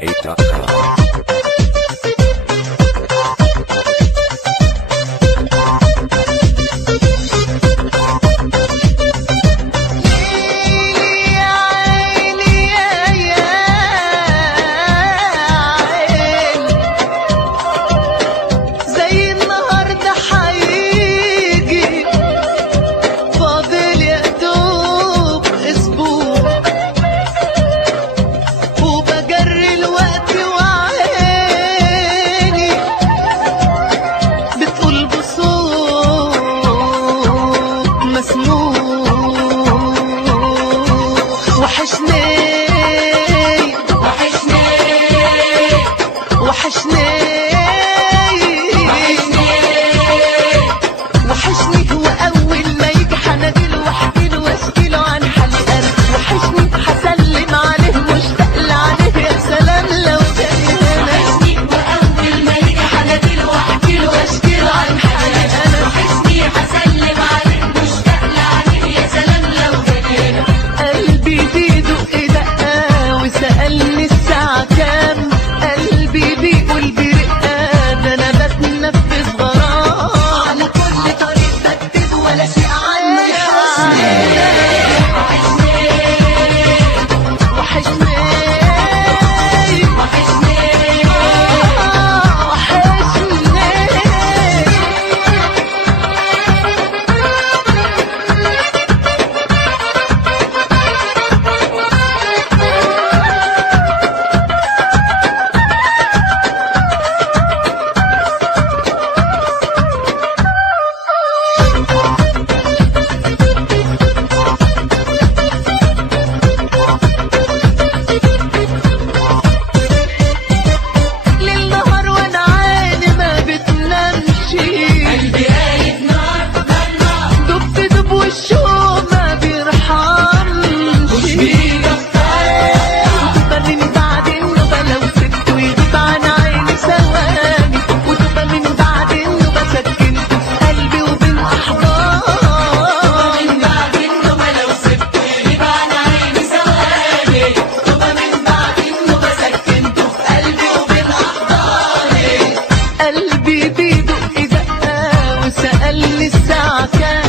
DJZ98.com. وحشني هو أول ما يجي حناديله واحكيله واشكيله عن حالي أنا. وحشني هسلم عليه مشتاق لعليه يا سلام لو جاني هنا. وحشني هو أول ما يجي حناديله واحكيله واشكيله عن حالي أنا. وحشني هسلم عليه مشتاق لعليه يا سلام لو جاني هنا. قلبي بيدق دقة وسألني الساعة كام. قلبي بيقول برقة ده أنا بتنفذ غرام. على كل طريق بكتب ولا شيء عنه يحوشني. وحشني وحشني وحشني ليل نهار وانا عيني ما بتنامش. قلبي قايد نار نار نار. دب دب والشوق ما بيرحمش. مش بيجفر وتبقى من بعد النوبة لو سبته يغيب عن عيني ثواني. وتبقى من بعد النوبة سكنته في قلبي وبين أحضاني. من بعد النوبة لو سبته يغيب عن عيني ثواني. طوبى من بعد النوبة سكنته في قلبي وبين أحضاني. قلبي بيدق دقة وسألني الساعة كام.